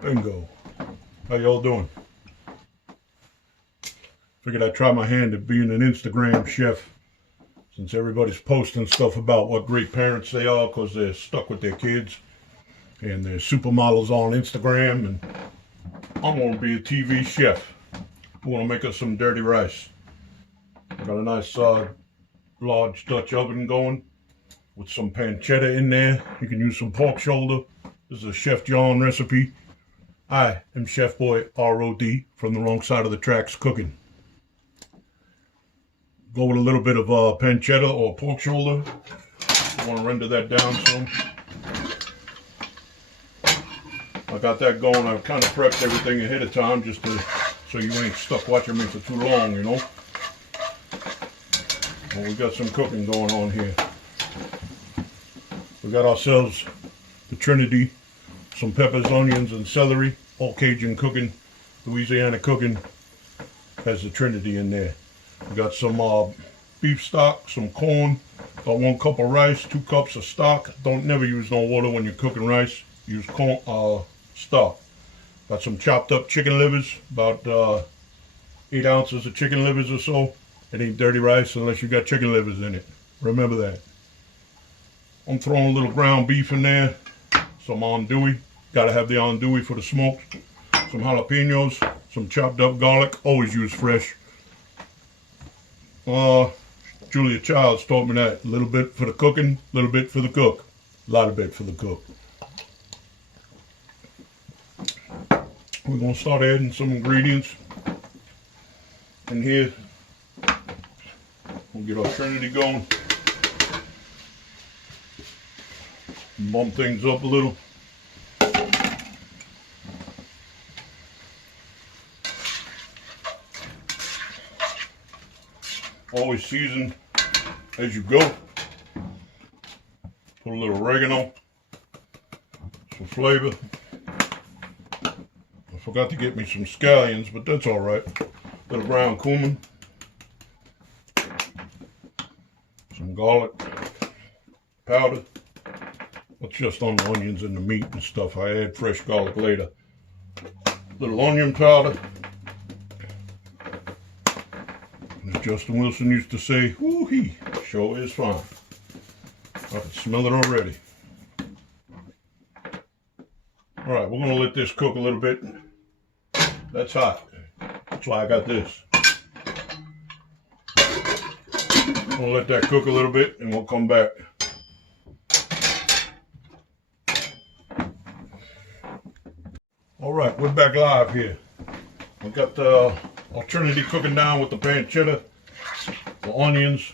Bingo. How y'all doing? Figured I'd try my hand at being an Instagram chef, since everybody's posting stuff about what great parents they are because they're stuck with their kids and they're supermodels on Instagram, and I'm going to be a TV chef. I want to make us some dirty rice. I got a nice large Dutch oven going with some pancetta in there. You can use some pork shoulder. This is a Chef John recipe. I am Chef Boy R.O.D. from the wrong side of the tracks cooking. Go with a little bit of pancetta or pork shoulder. I want to render that down some. I got that going. I've kind of prepped everything ahead of time just so you ain't stuck watching me for too long, you know. Well, we got some cooking going on here. We got ourselves the Trinity, some peppers, onions, and celery. All Cajun cooking, Louisiana cooking has the Trinity in there. We got some beef stock, some corn, about 1 cup of rice, 2 cups of stock. Don't never use no water when you're cooking rice. Use corn stock. Got some chopped up chicken livers, about 8 ounces of chicken livers or so. It ain't dirty rice unless you got chicken livers in it. Remember that. I'm throwing a little ground beef in there, some andouille. Gotta have the andouille for the smoke. Some jalapenos, some chopped up garlic. Always use fresh. Julia Childs taught me that. A little bit for the cooking, a little bit for the cook. A lot of bit for the cook. We're gonna start adding some ingredients in here. We'll get our Trinity going. Bump things up a little. Always season as you go. Put a little oregano, some flavor. I forgot to get me some scallions, but that's all right. A little ground cumin, some garlic powder. It's just on the onions and the meat and stuff. I add fresh garlic later. A little onion powder. As Justin Wilson used to say, woo-hee, sure is fine. I can smell it already. Alright, we're going to let this cook a little bit. That's hot. That's why I got this. I'm going to let that cook a little bit and we'll come back. Alright, we're back live here. I've got the Trinity cooking down with the pancetta, the onions,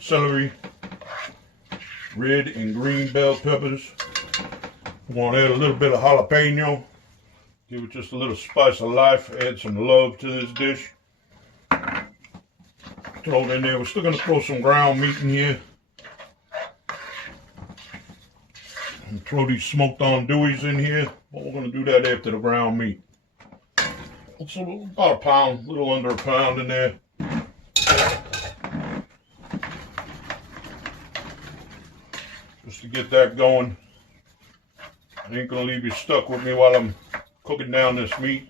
celery, red and green bell peppers. We want to add a little bit of jalapeno. Give it just a little spice of life. Add some love to this dish. Throw it in there. We're still going to throw some ground meat in here. And throw these smoked andouilles in here. But we're going to do that after the ground meat. It's about a pound, a little under a pound in there. Just to get that going. I ain't going to leave you stuck with me while I'm cooking down this meat.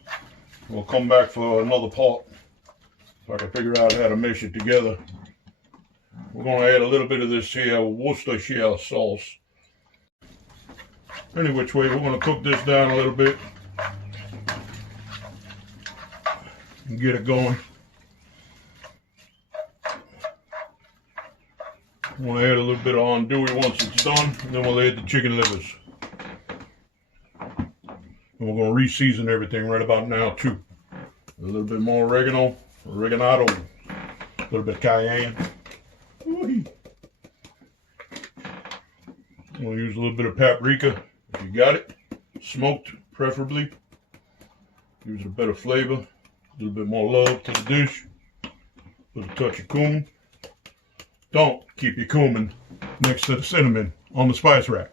We'll come back for another part so I can figure out how to mesh it together. We're going to add a little bit of this here Worcestershire sauce. Any which way, we're going to cook this down a little bit and get it going. I'm going to add a little bit of andouille once it's done, and then we'll add the chicken livers. And we're going to re-season everything right about now too. A little bit more oregano, oregano, a little bit of cayenne. We'll use a little bit of paprika if you got it, smoked preferably. Gives it a better flavor, a little bit more love to the dish. With a touch of cumin. Don't keep your cumin next to the cinnamon on the spice rack.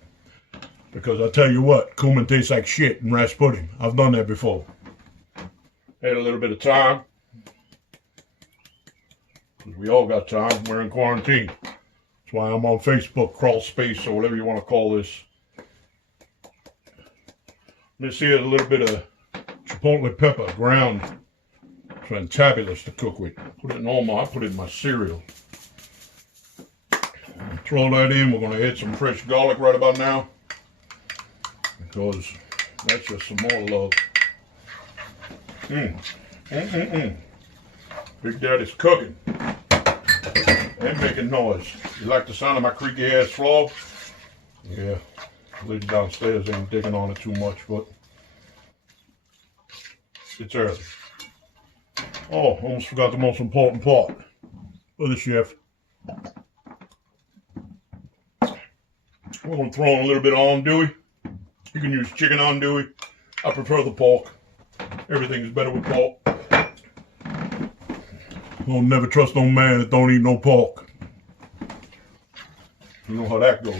Because I tell you what, cumin tastes like shit in rice pudding. I've done that before. Add a little bit of thyme. Because we all got time. We're in quarantine. That's why I'm on Facebook, crawl space, or whatever you want to call this. This here is a little bit of chipotle pepper, ground. Fantabulous to cook with. Put it in I put it in my cereal. Throw that in. We're going to add some fresh garlic right about now, because that's just some more love. Big Daddy's cooking and making noise. You like the sound of my creaky ass floor? Yeah, the lady downstairs ain't digging on it too much, but it's early. Oh, almost forgot the most important part of the chef. We're going to throw in a little bit of andouille. You can use chicken andouille. I prefer the pork. Everything is better with pork. I'll never trust no man that don't eat no pork. You know how that goes.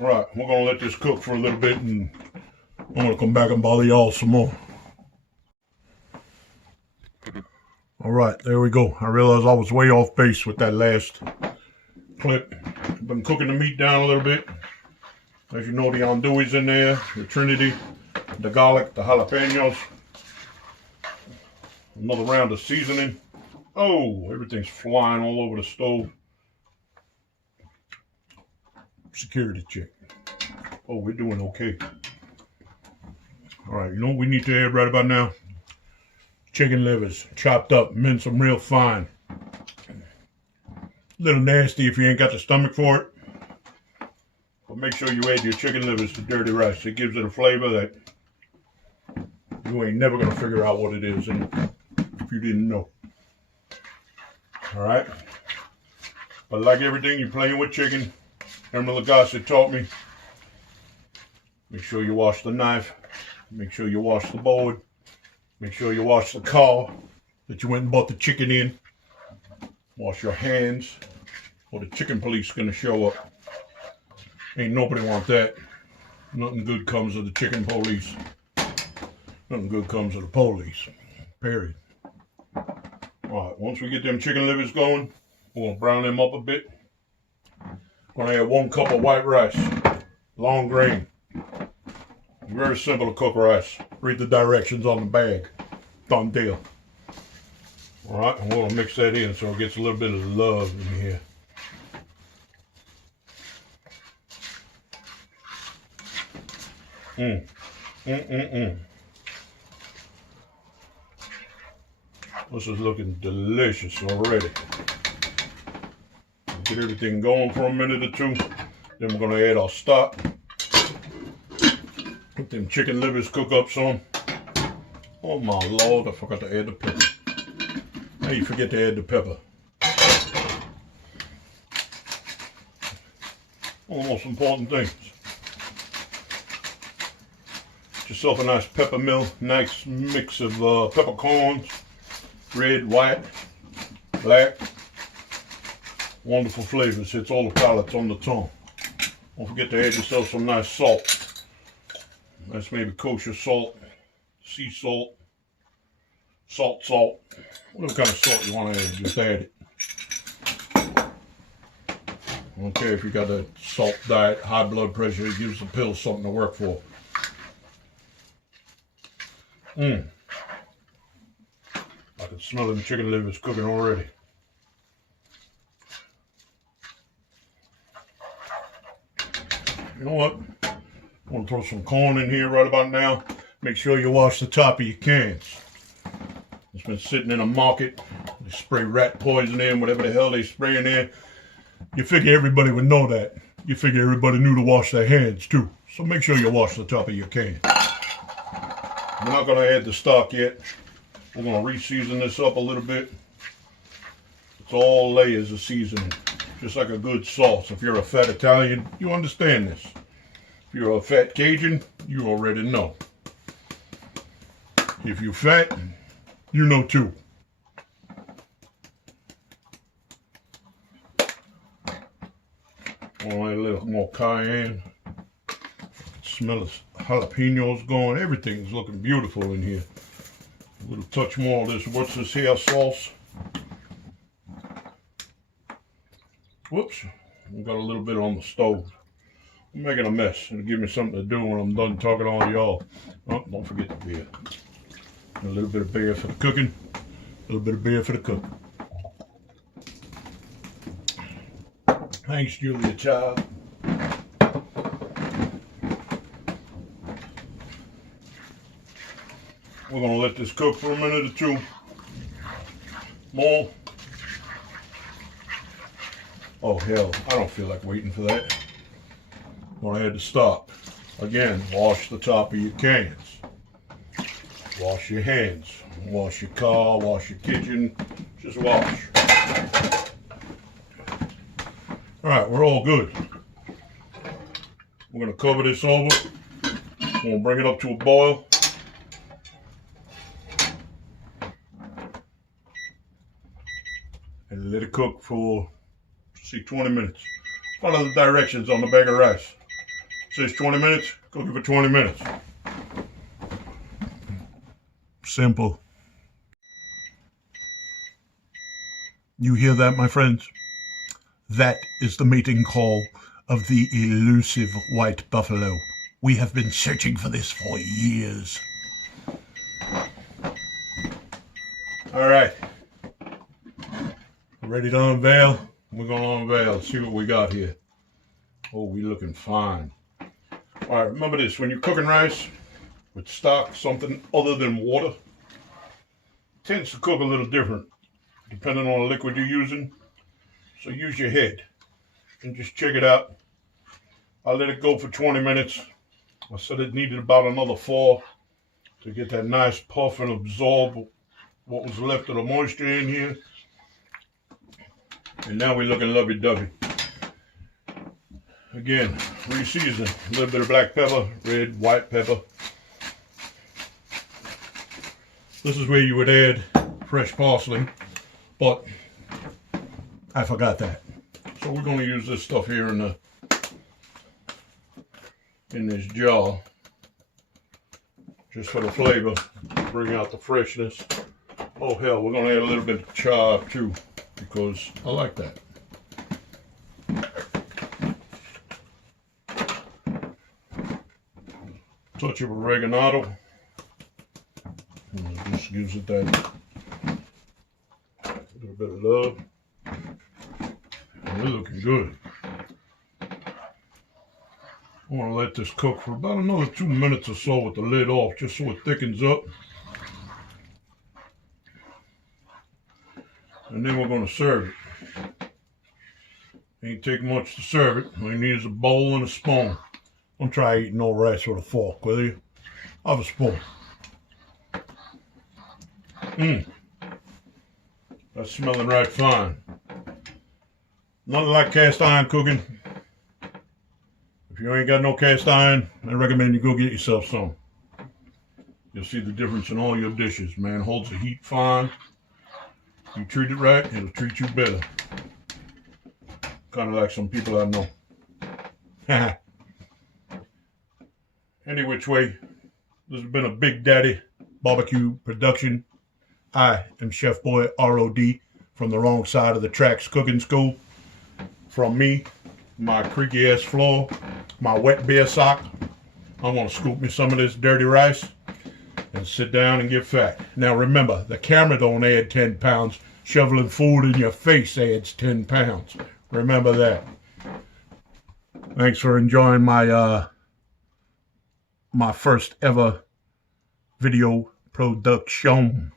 Alright, we're going to let this cook for a little bit, and I'm going to come back and bother y'all some more. Alright, there we go. I realized I was way off base with that last clip. I've been cooking the meat down a little bit. As you know, the andouille's in there, the Trinity, the garlic, the jalapenos. Another round of seasoning. Oh, everything's flying all over the stove. Security check. Oh, we're doing okay. Alright, you know what we need to add right about now? Chicken livers, chopped up, minced them real fine. A little nasty if you ain't got the stomach for it. But make sure you add your chicken livers to dirty rice. It gives it a flavor that you ain't never going to figure out what it is if you didn't know. Alright? But like everything, you're playing with chicken. Emeril Lagasse taught me. Make sure you wash the knife. Make sure you wash the board. Make sure you wash the car that you went and bought the chicken in. Wash your hands, or the chicken police is going to show up. Ain't nobody want that. Nothing good comes of the chicken police. Nothing good comes of the police. Period. Alright, once we get them chicken livers going, we're going to brown them up a bit. Going to add 1 cup of white rice. Long grain. Very simple to cook rice. Read the directions on the bag. Done deal. Alright, and we're going to mix that in so it gets a little bit of love in here. This is looking delicious already. Get everything going for a minute or two. Then we're going to add our stock. Let them chicken livers cook up some. Oh my Lord, I forgot to add the pepper. How you forget to add the pepper? One of the most important things. Get yourself a nice pepper mill, nice mix of peppercorns, red, white, black. Wonderful flavors, hits all the palates on the tongue. Don't forget to add yourself some nice salt. Nice maybe kosher salt, sea salt, salt. Whatever kind of salt you want to add, just add it. I don't care if you got a salt diet, high blood pressure, it gives the pill something to work for. I can smell them chicken livers cooking already. You know what? I'm going to throw some corn in here right about now. Make sure you wash the top of your cans. It's been sitting in a market. They spray rat poison in, whatever the hell they spray in there. You figure everybody would know that. You figure everybody knew to wash their hands too. So make sure you wash the top of your can. We're not going to add the stock yet. We're going to re-season this up a little bit. It's all layers of seasoning. Just like a good sauce. If you're a fat Italian, you understand this. If you're a fat Cajun, you already know. If you're fat, you know too. Only a little more cayenne. Smell the jalapenos going. Everything's looking beautiful in here. A little touch more of this. What's this here sauce? Whoops. I've got a little bit on the stove. I'm making a mess. It'll give me something to do when I'm done talking to all y'all. Oh, don't forget the beer. A little bit of beer for the cooking. A little bit of beer for the cook. Thanks, Julia Child. We're going to let this cook for a minute or two more. Oh, hell, I don't feel like waiting for that. I had to stop. Again, wash the top of your cans. Wash your hands. Wash your car, wash your kitchen. Just wash. Alright, we're all good. We're going to cover this over. We're going to bring it up to a boil. And let it cook for, 20 minutes. Follow the directions on the bag of rice. It says 20 minutes, cook it for 20 minutes. Simple. You hear that, my friends? That is the mating call of the elusive white buffalo. We have been searching for this for years. All right. Ready to unveil? We're going to unveil. Let's see what we got here. Oh, we looking fine. All right, remember this. When you're cooking rice with stock, something other than water, it tends to cook a little different depending on the liquid you're using. So use your head and just check it out. I let it go for 20 minutes. I said it needed about another 4 to get that nice puff and absorb what was left of the moisture in here. And now we're looking lovey-dovey. Again, re-season. A little bit of black pepper, red, white pepper. This is where you would add fresh parsley, but I forgot that. So we're going to use this stuff here in this jar, just for the flavor, bring out the freshness. Oh hell, we're going to add a little bit of chive too, because I like that. Touch of oregano. And it just gives it that little bit of love. And we're looking good. I want to let this cook for about another 2 minutes or so with the lid off, just so it thickens up. And then we're going to serve it. Ain't take much to serve it. All you need is a bowl and a spoon. Don't try eating no rice with a fork, will you? Have a spoon. That's smelling right fine. Nothing like cast iron cooking. If you ain't got no cast iron, I recommend you go get yourself some. You'll see the difference in all your dishes, man. Holds the heat fine. You treat it right, it'll treat you better. Kind of like some people I know. Any which way, this has been a Big Daddy Barbecue production. I am Chef Boy R.O.D. from the wrong side of the tracks cooking school. From me, my creaky ass floor, my wet bear sock, I'm going to scoop me some of this dirty rice and sit down and get fat. Now remember, the camera don't add 10 pounds. Shoveling food in your face adds 10 pounds. Remember that. Thanks for enjoying my my first ever video production.